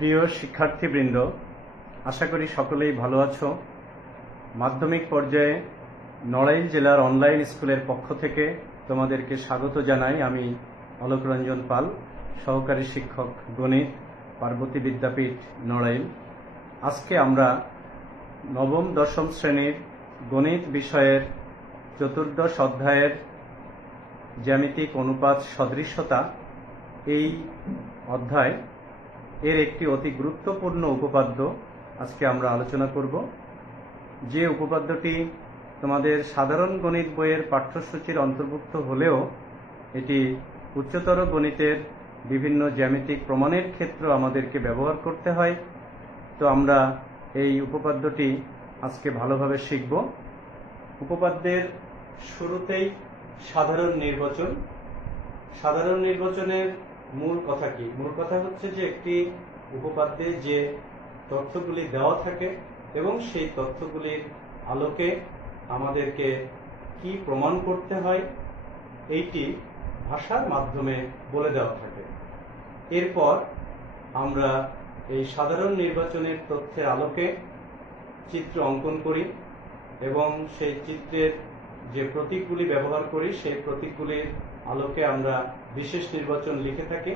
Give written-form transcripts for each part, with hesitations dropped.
প্রিয় শিক্ষার্থীবৃন্দ, আশা করি সকলেই ভালো আছো। মাধ্যমিক পর্যায়ে নড়াইল জেলার অনলাইন স্কুলের পক্ষ থেকে তোমাদেরকে স্বাগত জানাই। আমি অলোক রঞ্জন পাল, সহকারী শিক্ষক গণিত, পার্বতী বিদ্যাপীঠ নড়াইল। আজকে আমরা নবম দশম শ্রেণীর গণিত বিষয়ের চতুর্দশ অধ্যায়ের জ্যামিতিক অনুপাত সদৃশ্যতা এই অধ্যায় এর একটি অতি গুরুত্বপূর্ণ উপপাদ্য আজকে আমরা আলোচনা করব। যে উপপাদ্যটি তোমাদের সাধারণ গণিত বইয়ের পাঠ্যসূচির অন্তর্ভুক্ত হলেও এটি উচ্চতর গণিতের বিভিন্ন জ্যামিতিক প্রমাণের ক্ষেত্রে আমাদেরকে ব্যবহার করতে হয়। তো আমরা এই উপপাদ্যটি আজকে ভালোভাবে শিখব। উপপাদ্যের শুরুতেই সাধারণ নির্বাচন। সাধারণ নির্বাচনের মূল কথা কি? মূল কথা হচ্ছে যে একটি উপপাদ্যে যে তথ্যগুলি দেওয়া থাকে এবং সেই তথ্যগুলির আলোকে আমাদেরকে কি প্রমাণ করতে হয় এইটি ভাষার মাধ্যমে বলে দেওয়া থাকে। এরপর আমরা এই সাধারণ নির্বাচনের তথ্যের আলোকে চিত্র অঙ্কন করি এবং সেই চিত্রের যে প্রতীকগুলি ব্যবহার করি সেই প্রতীকগুলির আলোকে আমরা বিশেষ নির্বাচন লিখে থাকি।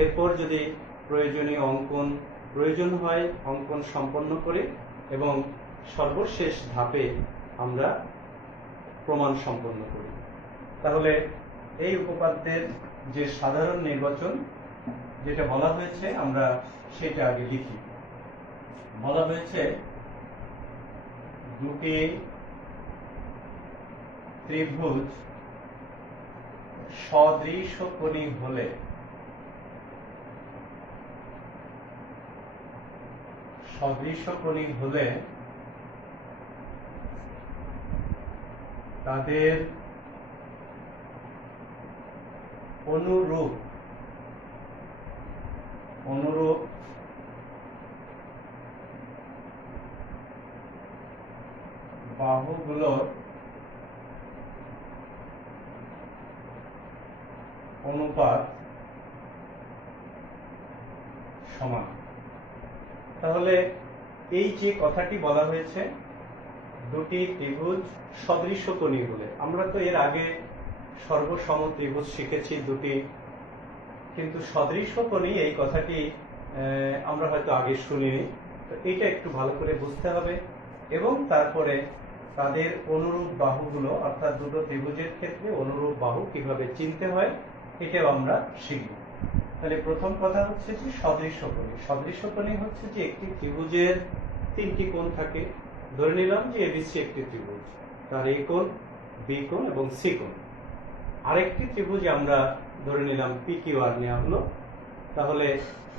এরপর যদি প্রয়োজনীয় অঙ্কন প্রয়োজন হয় অঙ্কন সম্পন্ন করে এবং সর্বশেষ ধাপে আমরা প্রমাণ সম্পন্ন করি। তাহলে এই উপপাদ্যের যে সাধারণ নির্বাচন যেটা বলা হয়েছে আমরা সেটা আগে লিখি। বলা হয়েছে দুটি ত্রিভুজ সদৃশকোণী হলে তাদের অনুরূপ বাহুগুলোর অনুপাত সমান। তাহলে এই যে কথাটি বলা হয়েছে দুটি ত্রিভুজ সদৃশকোণী হলে, আমরা তো এর আগে সর্বসম ত্রিভুজ শিখেছি দুটি, কিন্তু সদৃশকোণী এই কথাটি আমরা হয়তো আগে শুনিনি। তো এটা একটু ভালো করে বুঝতে হবে এবং তারপরে তাদের অনুরূপ বাহুগুলো অর্থাৎ দুটো ত্রিভুজের ক্ষেত্রে অনুরূপ বাহু কিভাবে চিনতে হয় এটাও আমরা শিখব। তাহলে প্রথম কথা হচ্ছে যে সদৃশকোণী। সদৃশকোণী হচ্ছে যে একটি ত্রিভুজের তিনটি কোণ থাকে। ধরে নিলাম যে এবিসি একটি ত্রিভুজ, তার এ কোণ, বি কোণ এবং সি কোণ। আরেকটি ত্রিভুজ আমরা ধরে নিলাম পি কিউ আর নেওয়া হলো। তাহলে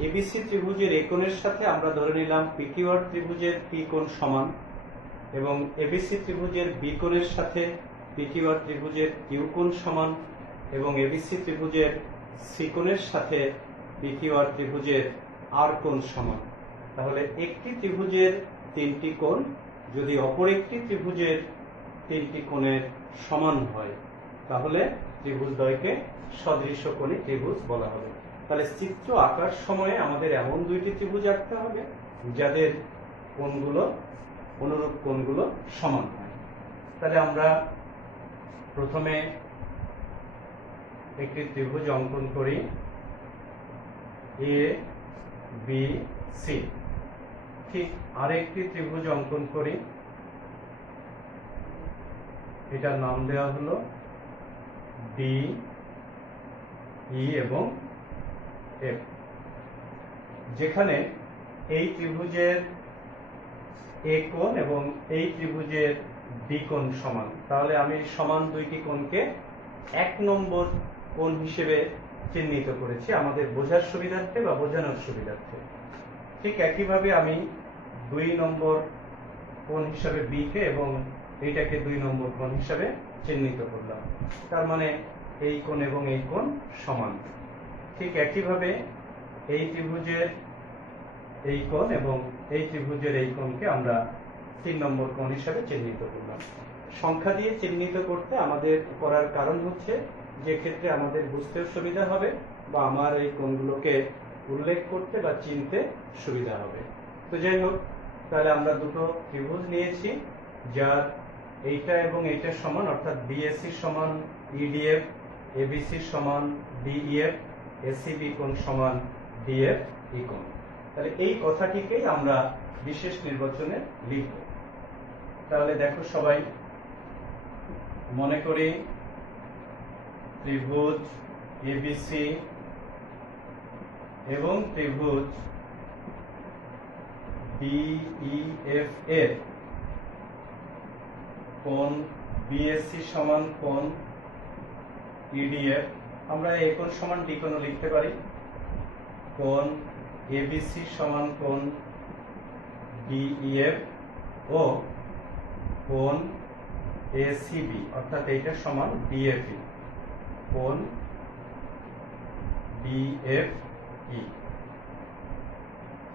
এবিসি ত্রিভুজের এ কোণের সাথে আমরা ধরে নিলাম পি কিউ আর ত্রিভুজের পি কোণ সমান এবং এবিসি ত্রিভুজের বি কোণের সাথে পি কিউ আর ত্রিভুজের কিউ কোণ সমান এবং এবিসি ত্রিভুজের সি কোণের সাথে পি কিউ আর ত্রিভুজের আর কোণ সমান। তাহলে একটি ত্রিভুজের তিনটি কোণ যদি অপর একটি ত্রিভুজের তিনটি কোণের সমান হয় তাহলে ত্রিভুজদ্বয়কে সদৃশকোণী ত্রিভুজ বলা হবে। তাহলে চিত্র আঁকার সময়ে আমাদের এমন দুইটি ত্রিভুজ আঁকতে হবে যাদের কোণগুলো অনুরূপ কোণগুলো সমান হয়। তাহলে আমরা প্রথমে একটি ত্রিভুজ অঙ্কন করি এ বি সি। ঠিক আরেকটি ত্রিভুজ অঙ্কন করি, এটার নাম দেওয়া হলো ডি ই এবং এফ। যেখানে এই ত্রিভুজের এ কোণ এবং এই ত্রিভুজের বি কোণ সমান। তাহলে আমি সমান দুইটি কোণকে এক নম্বর কোণ হিসেবে চিহ্নিত করেছি আমাদের বোঝার সুবিধার্থে বা বোঝানোর সুবিধার্থে। ঠিক একইভাবে আমি 2 নম্বর কোণ হিসাবে বি কে এবং এইটাকে 2 নম্বর কোণ হিসাবে চিহ্নিত করলাম। তার মানে এই কোণ এবং এই কোণ সমান। ঠিক একইভাবে এই ত্রিভুজের এই কোণ এবং এই ত্রিভুজের এই কোণকে আমরা 3 নম্বর কোণ হিসাবে চিহ্নিত করলাম। সংখ্যা দিয়ে চিহ্নিত করতে আমাদের করার কারণ হচ্ছে যে ক্ষেত্রে আমাদের বুঝতেও সুবিধা হবে বা আমার এই কোণগুলোকে উল্লেখ করতে বা চিনতে সুবিধা হবে। তো যাই হোক, তাহলে আমরা দুটো ত্রিভুজ নিয়েছি যার এইটা এবং এইটার সমান, অর্থাৎ বিএসি সমান ইডিএফ, এবিসি সমান ডিইএফ, এসিবি কোণ সমান ডিএফ ই কোণ। তাহলে এই কথাটিকেই আমরা বিশেষ নির্বাচনে লিখব। তাহলে দেখো সবাই, মনে করি ত্রিভুজ এবিসি এবং ত্রিভুজ ডিইএফ এর কোণ বিএসসি সমান কোণ ইডিএফ, আমরা এ কোণ সমান ডি কোণও লিখতে পারি। কোণ এবিসি সমান কোণ ডিইএফ ও কোণ এসিবি অর্থাৎ এইটা সমান ডিএফই, কোণ ডিএফই।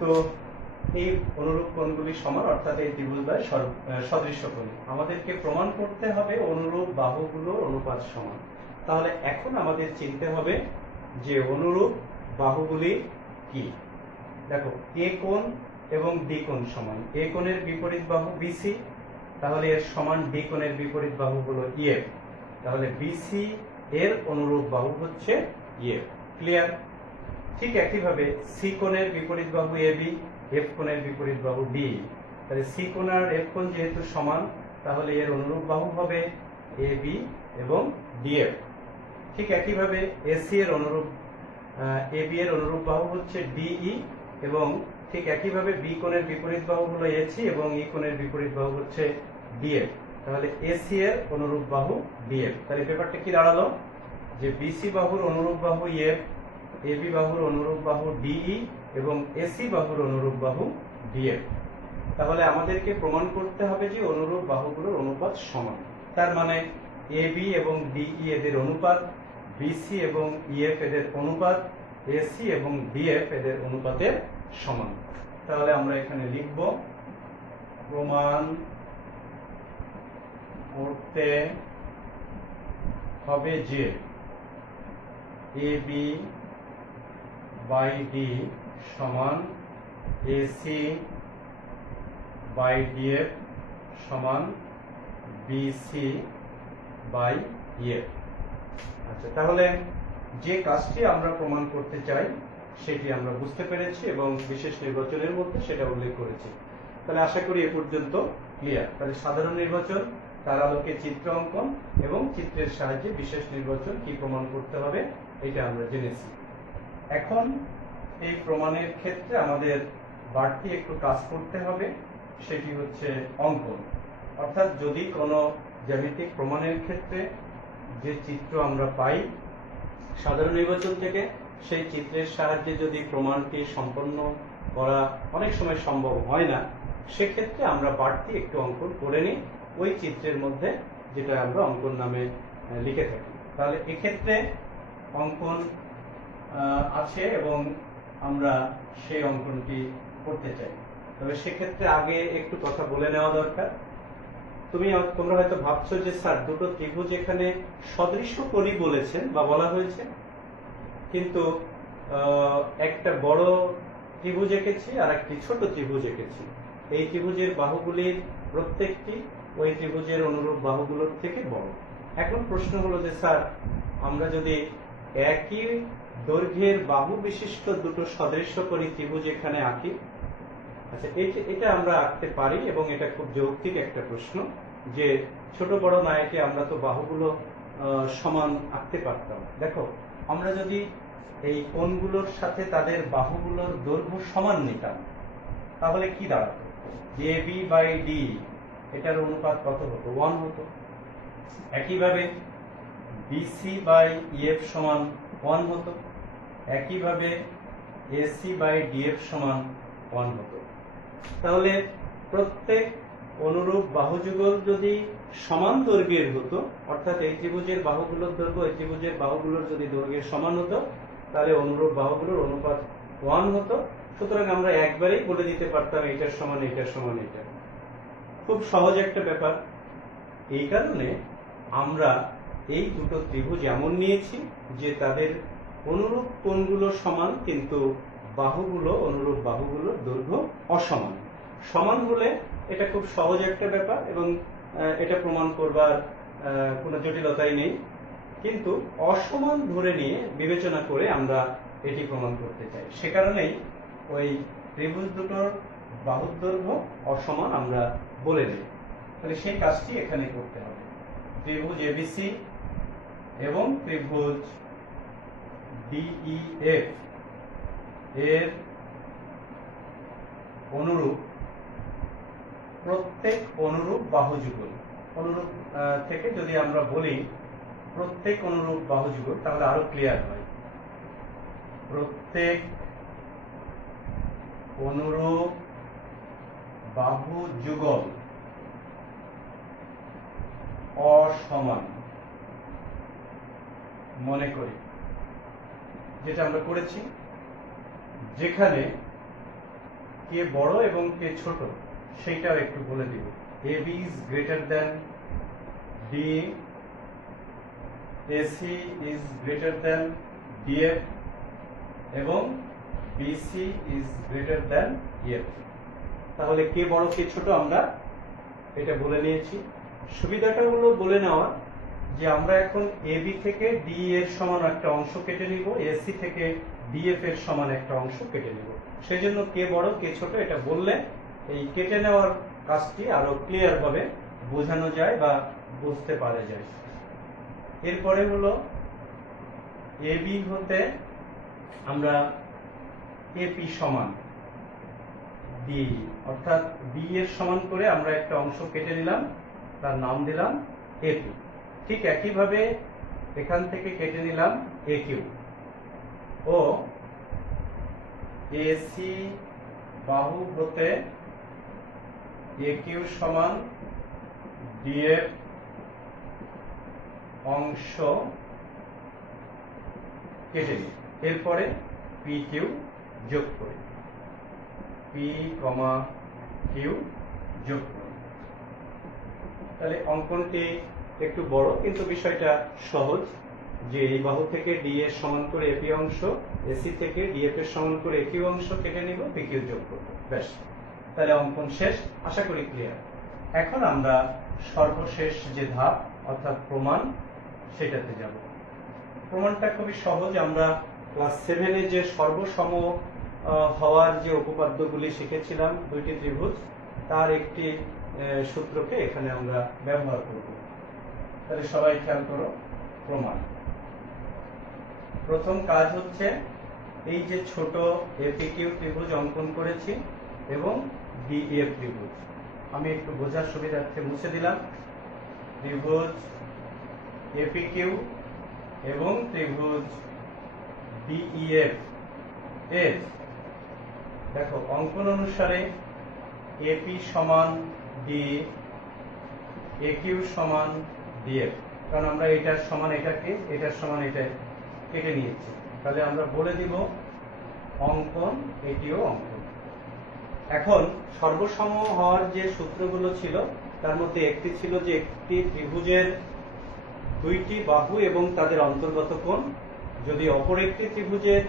তো এই অনুরূপ কোণগুলি সমান, অর্থাৎ এই ত্রিভুজদ্বয় সদৃশ্য কোণ। আমাদেরকে প্রমাণ করতে হবে অনুরূপ বাহুগুলোর অনুপাত সমান। তাহলে এখন আমাদের চিনতে হবে যে অনুরূপ বাহুগুলি কি। দেখো, এ কোণ এবং ডি কোণ সমান। এ কোণের বিপরীত বাহু বিসি, তাহলে এর সমান ডি কোণের বিপরীত বাহু হলো ইএফ। তাহলে বিসি এর অনুরূপ বাহু হচ্ছে ইএফ। ক্লিয়ার? ঠিক একইভাবে সি কোণের বিপরীত বাহু এবি, এফ কোণের বিপরীত বাহু ডি। তাহলে সি কোণ আর এফ কোণ যেহেতু সমান, তাহলে এর অনুরূপ বাহু হবে এবি এবং ডিএফ। ঠিক একইভাবে এসি এর অনুরূপ এবি এর অনুরূপ বাহু হচ্ছে ডিই, এবং ঠিক একইভাবে বি কোণের বিপরীত বাহু হলো এসি এবং ই কোণের বিপরীত বাহু হচ্ছে ডিএফ। তাহলে এসি এর অনুরূপ বাহু ডিএফ। তাহলে ব্যাপারটা কি দাঁড়ালো যে বিসি বাহুর অনুরূপ বাহু এফ, এবি বাহুর অনুরূপ বাহু ডিই এবং এসি বাহুর অনুরূপ বাহু ডিএফ। তাহলে আমাদেরকে প্রমাণ করতে হবে যে অনুরূপ বাহুগুলোর অনুপাত সমান। তার মানে এবি এবং ডিই এদের অনুপাত, বিসি এবং ইএফ এদের অনুপাত, এসি এবং ডিএফ এদের অনুপাতের সমান। তাহলে আমরা এখানে লিখব, প্রমাণ করতে হবে যে এবি বাই ডি সমান এসি বাই ডিএফ সমান বিসি বাই ইএফ। আচ্ছা, তাহলে যে কাজটি আমরা প্রমাণ করতে চাই সেটি আমরা বুঝতে পেরেছি এবং বিশেষ নির্বাচনের মধ্যে সেটা উল্লেখ করেছি। তাহলে আশা করি এ পর্যন্ত ক্লিয়ার। তাহলে সাধারণ নির্বাচন, তার আলোকে চিত্র অঙ্কন এবং চিত্রের সাহায্যে বিশেষ নির্বাচন কি প্রমাণ করতে হবে এটা আমরা জেনেছি। এখন এই প্রমাণের ক্ষেত্রে আমাদের বাড়তি একটু কাজ করতে হবে, সেটি হচ্ছে অঙ্কন। অর্থাৎ যদি কোনো জ্যামিতিক প্রমাণের ক্ষেত্রে যে চিত্র আমরা পাই সাধারণ নির্বাচন থেকে, সেই চিত্রের সাহায্যে যদি প্রমাণটি সম্পন্ন করা অনেক সময় সম্ভব হয় না, সেক্ষেত্রে আমরা বাড়তি একটু অঙ্কন করে নিই ওই চিত্রের মধ্যে, যেটা আমরা অঙ্কন নামে লিখে থাকি। তাহলে এক্ষেত্রে অঙ্কন আছে এবং আমরা সেই অঙ্কনটি করতে চাই। তবে সেক্ষেত্রে আগে একটু কথা বলে নেওয়া দরকার। তোমরা হয়তো ভাবছো যে স্যার দুটো ত্রিভুজ এখানে সদৃশ্য কোণী বলেছেন বা বলা হয়েছে, কিন্তু একটা বড় ত্রিভুজ এঁকেছি আর একটি ছোট ত্রিভুজ এঁকেছি। এই ত্রিভুজের বাহুগুলির প্রত্যেকটি ওই ত্রিভুজের অনুরূপ বাহুগুলোর থেকে বড়। এখন প্রশ্ন হলো যে স্যার আমরা যদি একই দৈর্ঘ্যের বাহু বিশিষ্ট দুটো সদৃশ্য কোণী ত্রিভুজ এখানে আঁকি, আচ্ছা এটা আমরা আঁকতে পারি এবং এটা খুব যৌক্তিক একটা প্রশ্ন যে ছোট বড় না এঁকে আমরা তো বাহুগুলো সমান আঁকতে পারতাম। দেখো, আমরা যদি এই কোণগুলোর সাথে তাদের বাহুগুলোর দৈর্ঘ্য সমান নিতাম তাহলে কি দাঁড়াতো? এবি বাই ডি এটার অনুপাত কত হতো? 1 হতো। একইভাবে বিসি বাই ইএফ সমান 1 হতো। একইভাবে এসি বাই ডিএফ সমান 1 হতো। তাহলে প্রত্যেক অনুরূপ বাহুযুগল যদি সমান দৈর্ঘ্যের হতো, অর্থাৎ এই ত্রিভুজের বাহুগুলোর দৈর্ঘ্য এই ত্রিভুজের বাহুগুলোর যদি দৈর্ঘ্যের সমান হতো, তাহলে অনুরূপ বাহুগুলোর অনুপাত 1 হতো। সুতরাং আমরা একবারেই বলে দিতে পারতাম এইটার সমান এইটার সমান এইটা। খুব সহজ একটা ব্যাপার। এই কারণে আমরা এই দুটো ত্রিভুজ এমন নিয়েছি যে তাদের অনুরূপ কোণগুলো সমান, কিন্তু অনুরূপ বাহুগুলোর দৈর্ঘ্য অসমান। সমান হলে এটা খুব সহজ একটা ব্যাপার এবং এটা প্রমাণ করবার কোনো জটিলতাই নেই, কিন্তু অসমান ধরে নিয়ে বিবেচনা করে আমরা এটি প্রমাণ করতে চাই। সে কারণেই ওই ত্রিভুজ দুটোর বাহুর দৈর্ঘ্য অসমান আমরা বলে দিই। তাহলে সেই কাজটি এখানে করতে হবে। ত্রিভুজ এবিসি এবং ত্রিভুজ ডিইএফ এর অনুরূপ প্রত্যেক অনুরূপ বাহু যুগল, অনুরূপ থেকে যদি আমরা বলি প্রত্যেক অনুরূপ বাহু যুগল তাহলে আরো ক্লিয়ার হয়। প্রত্যেক অনুরূপ বাহু যুগল অসমান। মনে করি যেটা আমরা করেছি, যেখানে কে বড় এবং কে ছোট সেইটাও একটু বলে দিব। AB is greater than DE, AC is greater than DF এবং BC is greater than EF। তাহলে কে বড় কে ছোট আমরা এটা বলে নিয়েছি। সুবিধাটা হলো বলে নেওয়া যে আমরা এখন AB থেকে DE এর সমান একটা অংশ কেটে নিব, AC থেকে DF এর সমান একটা অংশ কেটে নিব। সেজন্য কে বড় কে ছোট এটা বললে এই কেটে নেওয়ার কাজটি আরো ক্লিয়ার ভাবে বোঝানো যায় বা বুঝতে পারা যায়। এরপরে হলো AB হতে আমরা AP সমান DE, অর্থাৎ DE এর সমান করে আমরা একটা অংশ কেটে নিলাম, তার নাম দিলাম AP। ঠিক একইভাবে এখান থেকে কেটে নিলাম AQ ও AC বাহু হতে AQ সমান DF অংশ কেটে নিই। এরপরে PQ যোগ করি, P, Q যোগ করি। তাহলে অঙ্কনটি একটু বড় কিন্তু বিষয়টা সহজ, যে এই বাহু থেকে ডি এর সমান করে এপি অংশ, এসি থেকে ডিএফ এর সমান করে একিউ অংশ কেটে নিব, পিকিউ যোগ করব, ব্যাস। তাহলে অঙ্কন শেষ, আশা করি ক্লিয়ার। এখন আমরা সর্বশেষ যে ধাপ অর্থাৎ প্রমাণ সেটাতে যাব। প্রমাণটা খুবই সহজ। আমরা ক্লাস 7 এ যে সর্বসম হওয়ার যে উপপাদ্যগুলি শিখেছিলাম দুইটি ত্রিভুজ, তার একটি সূত্রকে এখানে আমরা ব্যবহার করব। তাহলে সবাই খেয়াল করো। প্রমাণ প্রথম কাজ হচ্ছে এই যে ছোট এপিকিউ ত্রিভুজ অঙ্কন করেছি এবং ডিএফ ত্রিভুজ, আমি একটু বোঝার সুবিধার্থে মুছে দিলাম। ত্রিভুজ এপিকিউ এবং ত্রিভুজ ডিইএফ এর দেখো অঙ্কন অনুসারে এপি সমান ডি, একিউ সমান ডিএফ, কারণ আমরা এটার সমান এটাকে, এটার সমান এটা কেটে নিয়েছি। তাহলে আমরা বলে দিব অঙ্কন, এটিও অঙ্কন। এখন সর্বসম হওয়ার যে সূত্রগুলো ছিল তার মধ্যে একটি ছিল যে একটি ত্রিভুজের দুইটি বাহু এবং তাদের অন্তর্গত কোণ যদি অপর একটি ত্রিভুজের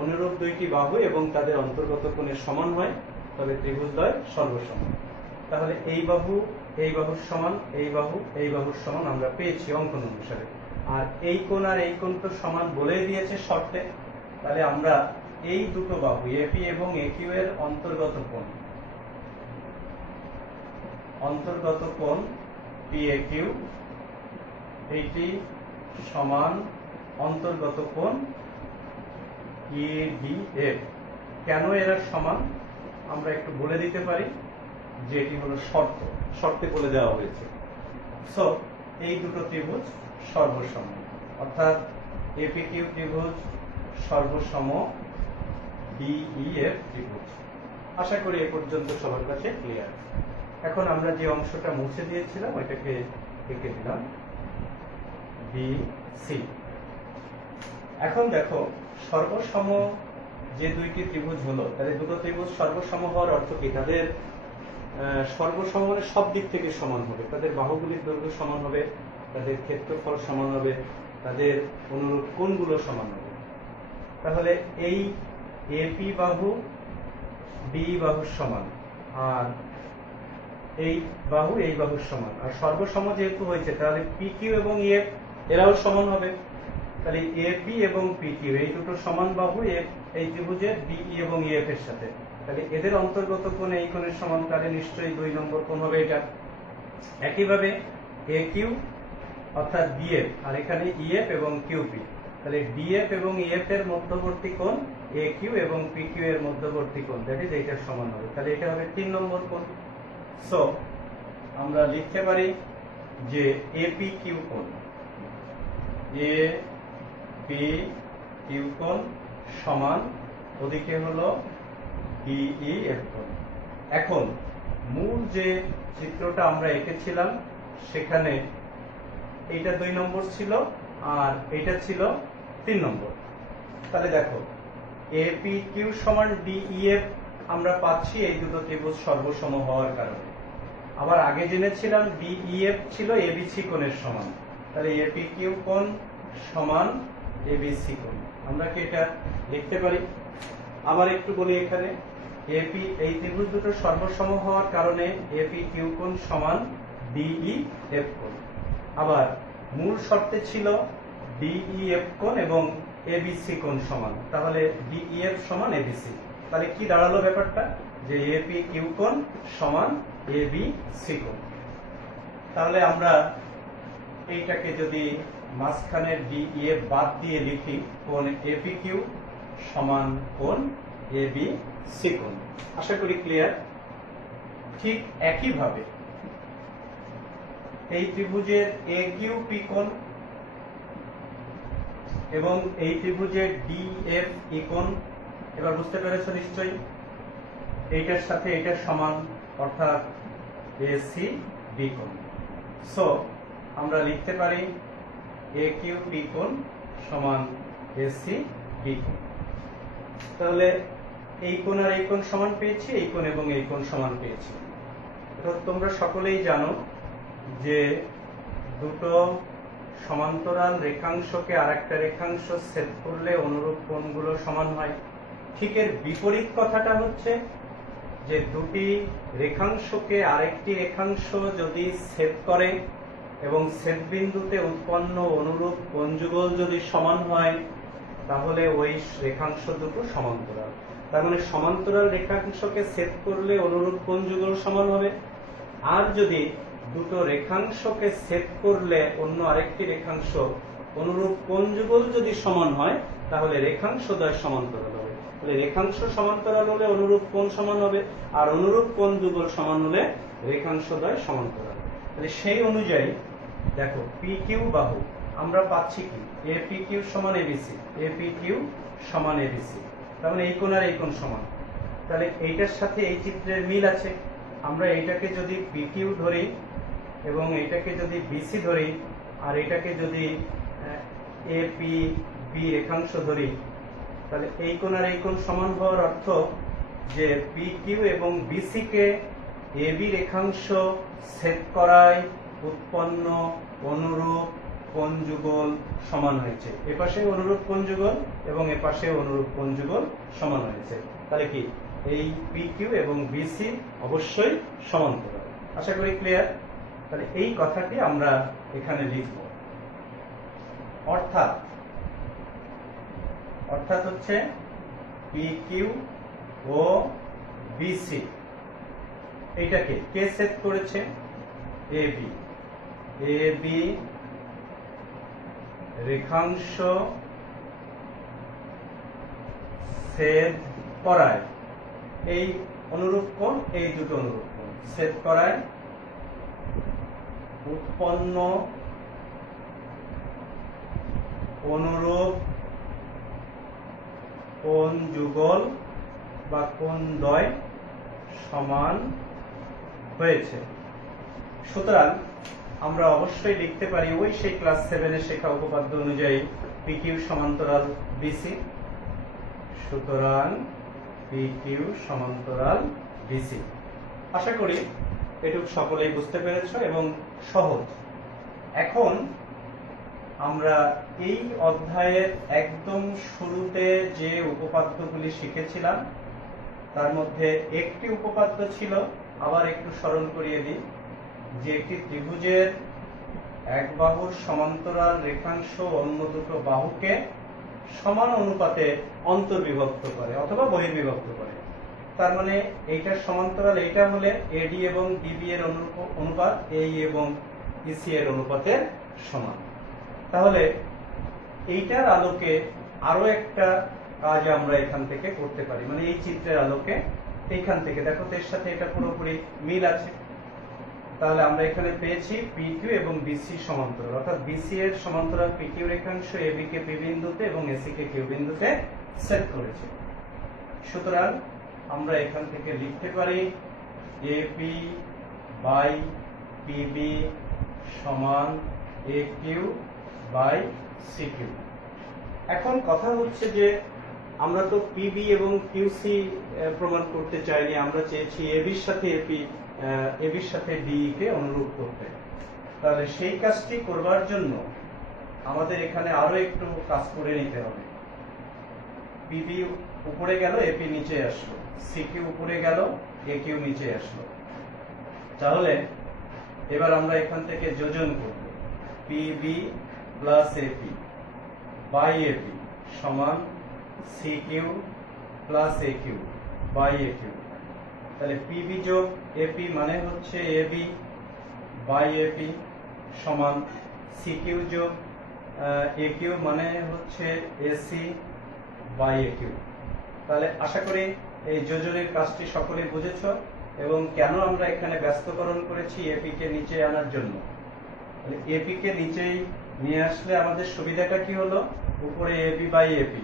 অনুরূপ দুইটি বাহু এবং তাদের অন্তর্গত কোণের সমান হয় তবে ত্রিভুজদ্বয় সর্বসম। তাহলে এই বাহু এই বাহুর সমান, এই বাহু এই বাহুর সমান আমরা পেয়েছি অঙ্কন অনুসারে, আর এই কোণ আর এই কোণ তো সমান বলেই দিয়েছে শর্তে। তাহলে আমরা এই দুটো বাহু এপি এবং একিউ এর অন্তর্গত কোণ পিএকিউ এইটি সমান অন্তর্গত কোণ ইডিএফ। কেন এরা সমান আমরা একটু বলে দিতে পারি যে এটি হলো শর্তে বলে দেওয়া হয়েছে। সো এই দুটো ত্রিভুজ সর্বসম, অর্থাৎ এপিকিউ ত্রিভুজ সর্বসম ডিইএফ ত্রিভুজ। আশা করি এ পর্যন্ত সবার কাছে ক্লিয়ার। এখন আমরা যে অংশটা মুছে দিয়েছিলাম ওইটাকে এঁকে দিলাম বিসি। এখন দেখো সর্বসম যে দুইটি ত্রিভুজ হলো, তাহলে দুটো ত্রিভুজ সর্বসম হওয়ার অর্থ কি? তাদের সর্বসম মানে সব দিক থেকে সমান হবে, তাদের বাহুগুলির দৈর্ঘ্য সমান হবে, তাদের ক্ষেত্রফল সমান হবে, তাদের অনুরূপ কোণগুলো সমান হবে। তাহলে এই এপি বাহু বি বাহুর সমান, আর এই বাহুর সমান, আর সর্বসম যেহেতু হয়েছে তাহলে পি কিউ এবং এফ এরাও সমান হবে। তাহলে এপি এবং পি কিউ এই দুটো সমান বাহু এই ত্রিভুজের বিই এবং এফ এর সাথে, তাহলে এদের অন্তর্গত কোণ এই কোণের সমান, তাহলে নিশ্চয়ই 2 নম্বর কোণ হবে এটা। একইভাবে এ কিউ অর্থাৎ বিএফ, আর এখানে ইএফ এবং কিউপি, তাহলে ডিএফ এবং ইএফ এর মধ্যবর্তী কোণ এ কিউ এবং পি কিউ এর মধ্যবর্তী কোণ, দ্যাট ইজ এইটার সমান হবে, তাহলে এটা হবে 3 নম্বর কোণ। সো আমরা লিখতে পারি যে এপি কিউ কোণ, এ পি কিউ কোণ সমান ওদিকে হলো ডিই এফ কোণ। এখন মূল যে চিত্রটা আমরা এঁকেছিলাম সেখানে এইটা 2 নম্বর ছিল আর এটা ছিল 3 নম্বর। তাহলে দেখো এপি কিউ সমান ডিইএফ আমরা পাচ্ছি এই দুটো ত্রিভুজ সর্বসম হওয়ার কারণে। আবার আগে জেনেছিলাম ডিইএফ ছিল এবিসি কোণের সমান, তাহলে এপি কিউ কোণ সমান এবিসি কোণ, আমরা কি এটা লিখতে পারি? আবার একটু বলি, এখানে এপি এই ত্রিভুজ দুটো সর্বসম হওয়ার কারণে এপি কিউ কোণ সমান ডিই এফ কোণ। আবার মূল শর্তে ছিল ডিই এফ কোণ এবং এবিসি কোণ সমান, তাহলে ডিইএফ সমান এবিসি, তাহলে কি দাঁড়ালো ব্যাপারটা, যে এপি কিউ কোণ সমান এবিসি কোণ। তাহলে আমরা এইটাকে যদি মাঝখানের ডিইএফ বাদ দিয়ে লিখি, কোণ এপি কিউ সমান কোণ এবিসি কোণ। আশা করি ক্লিয়ার। ঠিক একইভাবে এই ত্রিভুজের এ কিউ পি কোণ এবং এই ত্রিভুজের ডিএফ ই কোণ, এবার বুঝতে পেরেছো নিশ্চয়ই, এইটার সাথে এইটার সমান, অর্থাৎ এসি বি কোণ। সো আমরা লিখতে পারি এ কিউ পি কোণ সমান এসি বি কোণ। তাহলে এই কোণ আর এই কোণ সমান পেয়েছি, এই কোণ এবং এই কোণ সমান পেয়েছি। এটা তোমরা সকলেই জানো যে দুটো সমান্তরাল রেখাংশকে আরেকটা রেখাংশ ছেদ করলে অনুরূপ কোণগুলো সমান হয়। ঠিক এর বিপরীত কথাটা হচ্ছে যে দুটি রেখাংশকে আরেকটি রেখাংশ যদি ছেদ করে এবং ছেদ বিন্দুতে উৎপন্ন অনুরূপ কোণযুগল যদি সমান হয়, তাহলে ওই রেখাংশ দুটো সমান্তরাল। তার মানে সমান্তরাল রেখাংশকে ছেদ করলে অনুরূপ কোণযুগল সমান হবে, আর যদি দুটো রেখাংশকে ছেদ করলে অন্য আরেকটি রেখাংশ অনুরূপ কোণযুগল যদি সমান হয়, তাহলে রেখাংশদ্বয় সমান্তরাল হবে। তাহলে রেখাংশ সমান্তরাল হলে অনুরূপ কোণ সমান হবে, আর অনুরূপ কোণযুগল সমান হলে রেখাংশদ্বয় সমান্তরাল। তাহলে সেই অনুযায়ী দেখো পি কিউ বাহু আমরা পাচ্ছি কি, এ পি কিউ সমান এবিসি, এ পি কিউ সমান এবিসি, তার মানে এই কোণ আর এই কোণ সমান। তাহলে এইটার সাথে এই চিত্রের মিল আছে। আমরা এইটাকে যদি পি কিউ ধরি এবং এইটাকে যদি বিসি ধরি, আর এটাকে যদি এ পি বি রেখাংশ ধরি, তাহলে এই কোণ আর এই কোণ সমান হওয়ার অর্থ যে পি কিউ এবং বিসি কে এ বি রেখাংশ ছেদ করায় উৎপন্ন অনুরূপ কোণযুগল সমান হয়েছে। এপাশে অনুরূপ কোণযুগল এবং এপাশে অনুরূপ কোণযুগল সমান হয়েছে। তাহলে কি এই পি কিউ এবং বিসি অবশ্যই সমান্তরাল। আশা করি ক্লিয়ার। তাহলে এই কথাটি আমরা এখানে লিখব। অর্থাৎ হচ্ছে পি কিউ ও বিসি এইটাকে কে ছেদ করেছে, এ বি রেখাংশ ছেদ করায় এই অনুরূপ কোণ, এই দুটো অনুরূপ কোণ ছেদ করায় উৎপন্ন অনুরূপ কোণযুগল বা কোণদ্বয় সমান হয়েছে। সুতরাং আমরা অবশ্যই লিখতে পারি ওই সেই ক্লাস 7 এর শেখা উপপাদ্য অনুযায়ী পি কিউ সমান্তরাল বিসি। সুতরাং পি কিউ সমান্তরাল বিসি। আশা করি এটুকু সকলেই বুঝতে পেরেছ এবং সহজ। এখন আমরা এই অধ্যায়ের একদম শুরুতে যে উপপাদ্যগুলি শিখেছিলাম তার মধ্যে একটি উপপাদ্য ছিল, আবার একটু স্মরণ করিয়ে দিই, যে একটি ত্রিভুজের এক বাহুর সমান্তরাল রেখাংশ অন্য দুটো বাহুকে সমান অনুপাতে অন্তর্বিভক্ত করে অথবা বহির্বিভক্ত করে। তার মানে এইটার সমান্তরাল এইটা হলে এডি এবং ডিবি এর অনুপাত এই এবং ইসি এর অনুপাতের সমান। তাহলে এইটার আলোকে আরো একটা কাজ আমরা এখান থেকে করতে পারি, মানে এই চিত্রের আলোকে এইখান থেকে দেখো এর সাথে এটা পুরোপুরি মিল আছে। তাহলে আমরা এখানে পেয়েছি PQ এবং BC সমান্তরাল, অর্থাৎ BC এর সমান্তরাল PQ রেখাংশ AB কে P বিন্দুতে এবং AC কে Q বিন্দুতে সেট করেছে। সুতরাং আমরা এখান থেকে লিখতে পারি AP বাই PB সমান AQ বাই CQ। এখন কথা হচ্ছে যে আমরা তো PB এবং QC প্রমাণ করতে চাইনি, আমরা চেয়েছি AB এর সাথে AP, AB এর সাথে DE কে অনুরূপ করতে। তাহলে সেই কাজটি করবার জন্য আমাদের এখানে আরো একটু কাজ করে নিতে হবে। PB উপরে গেল, AP নিচে আসলো, CQ উপরে গেল, AQ নিচে আসলো। তাহলে এবার আমরা এখান থেকে যোজন করব, PB plus AP by AP সমান CQ plus AQ by AQ। তাহলে PB যোগ AP মানে হচ্ছে AB বাই AP সমান CQ যোগ AQ মানে হচ্ছে AC বাই AQ। তাহলে আশা করি এই যোজনের কাজটি সকলেই বুঝেছ এবং কেন আমরা এখানে ব্যস্তকরণ করেছি AP কে নিচে আনার জন্য। AP কে নিচেই নিয়ে আসলে আমাদের সুবিধাটা কি হলো, উপরে AB বাই AP।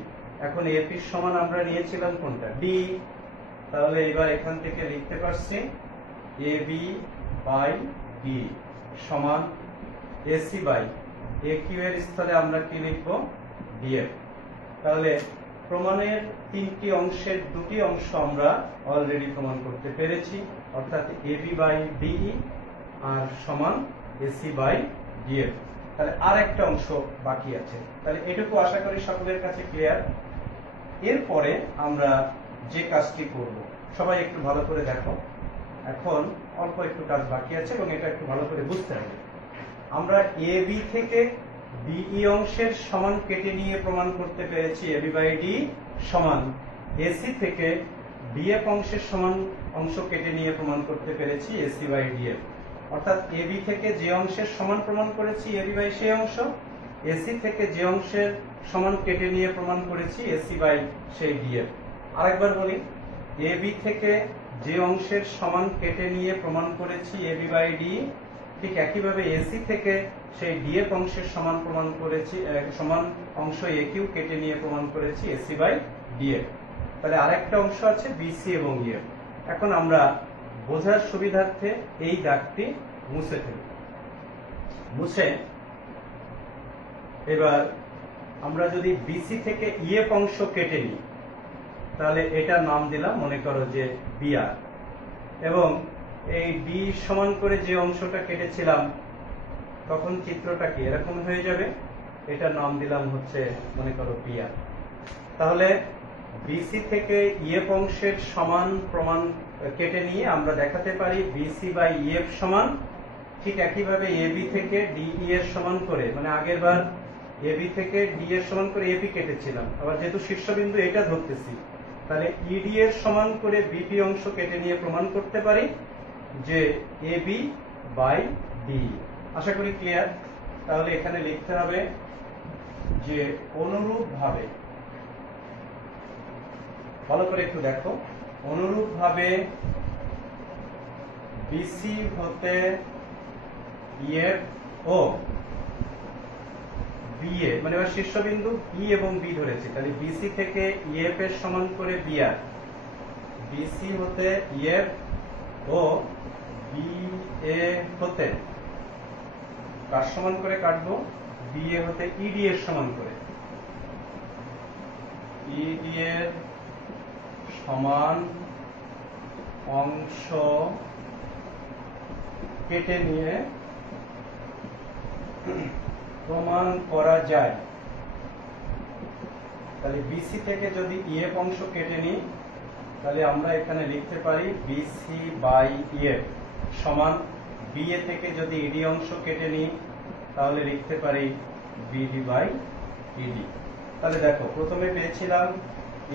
এখন AP এর সমান আমরা নিয়েছিলাম কোনটা, D। তাহলে এবার এখান থেকে লিখতে পারছি AB বাই D সমান AC বাই AQ এর স্থলে আমরা কি লিখব, DF। তাহলে প্রমাণের তিনটি অংশের দুটি অংশ আমরা অলরেডি প্রমাণ করতে পেরেছি, অর্থাৎ AB বাই DE আর সমান AC বাই DF। তাহলে আর একটা অংশ বাকি আছে। তাহলে এটুকু আশা করি সকলের কাছে ক্লিয়ার। এরপরে আমরা যে কাজটি করব, সবাই একটু ভালো করে দেখো। এখন অল্প একটু কাজ বাকি আছে এবং এটা একটু ভালো করে বুঝতে হবে। আমরা AB থেকে DE অংশের সমান কেটে নিয়ে প্রমাণ করতে পেরেছি AB বাই D সমান AC থেকে DF অংশের সমান অংশ কেটে নিয়ে প্রমাণ করতে পেরেছি AC বাই DF। অর্থাৎ AB থেকে যে অংশের সমান প্রমাণ করেছি AB বাই সেই অংশ, AC থেকে যে অংশের সমান কেটে নিয়ে প্রমাণ করেছি AC বাই সেই DF। আরেকবার বলি, AB থেকে যে অংশের সমান কেটে নিয়ে প্রমাণ করেছি AB বাই D, ঠিক একইভাবে AC থেকে সেই DF অংশের সমান প্রমাণ করেছি, সমান অংশ AQ কেটে নিয়ে প্রমাণ করেছি AC বাই DF। তাহলে আরেকটা অংশ আছে BC এবং EF। এখন আমরা বোঝার সুবিধার্থে এই দাগটি মুছে ফেলি। মুছে এবার আমরা যদি BC থেকে EF অংশ কেটে নিই তাহলে এটার নাম দিলাম মনে করো যে BR, এবং এই D সমান করে যে অংশটা কেটেছিলাম তখন চিত্রটা কি এরকম হয়ে যাবে, এটার নাম দিলাম হচ্ছে মনে করো PR। তাহলে BC থেকে EF অংশের সমান প্রমাণ কেটে নিয়ে আমরা দেখাতে পারি BC বাই EF সমান, ঠিক একইভাবে AB থেকে DE এর সমান করে, মানে আগের বার AB থেকে D এর সমান করে AP কেটেছিলাম, আবার যেহেতু শীর্ষবিন্দু এটা ধরতেছি তাহলে ED এর সমান করে BP অংশ কেটে নিয়ে প্রমাণ করতে পারি যে AB বাই DE। আশা করি ক্লিয়ার। তাহলে এখানে লিখতে হবে যে অনুরূপভাবে, ভালো করে একটু দেখো, অনুরূপভাবে BC হতে EF ও BA, মানে এবার শীর্ষবিন্দু E এবং B ধরেছি, তাহলে BC থেকে EF এর সমান করে BR, BC হতে EF ও BA হতে কার সমান করে কাটবো, BA হতে ED এর সমান করে, ED এর সমান অংশ কেটে নিয়ে প্রমাণ করা যায়। তাহলে বিসি থেকে যদি ইএফ অংশ কেটে নিই তাহলে আমরা এখানে লিখতে পারি বিসি বাই ইএফ সমান বিএ থেকে যদি ইডি অংশ কেটে নিই তাহলে লিখতে পারি বিডি বাই ইডি। তাহলে দেখো প্রথমে পেয়েছিলাম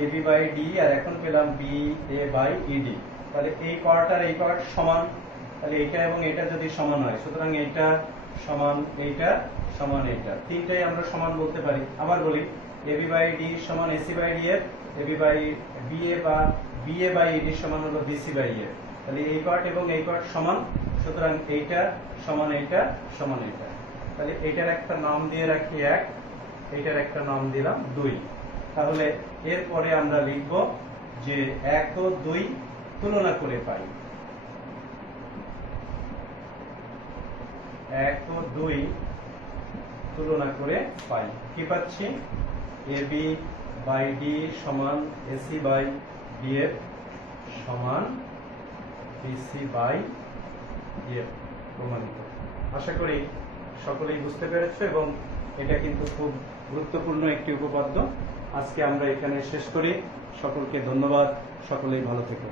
এবি বাই ডি আর এখন পেলাম বি এ বাই ইডি। তাহলে এই পার্ট আর এই পার্ট সমান, তাহলে এটা এবং এটা যদি সমান হয় সুতরাং এইটা সমান এইটা সমান এইটা, তিনটাই আমরা সমান বলতে পারি। আবার বলি এবি বাই ডি সমান AC by D F, AB by BA বা বিএ বাই ইডি সমান হলো বিসি বাই এফ। তাহলে এই পার্ট এবং এই পার্ট সমান, সুতরাং এইটা সমান এইটা সমান এইটা। তাহলে এইটার একটা নাম দিয়ে রাখি 1, এইটার একটা নাম দিলাম 2। তাহলে এরপরে আমরা লিখব যে 1 ও 2 তুলনা করে পাই। 1 ও 2 তুলনা করে পাই। কি পাচ্ছি? এবি বাই ডি সমান এসি বাই ডিএফ সমান বিসি বাই ডিএফ প্রমাণিত। আশা করি সকলেই বুঝতে পেরেছো এবং এটা কিন্তু খুব গুরুত্বপূর্ণ একটি উপপাদ্য। আজকে আমরা এখানে শেষ করি। সকলকে ধন্যবাদ, সকলেই ভালো থেকো।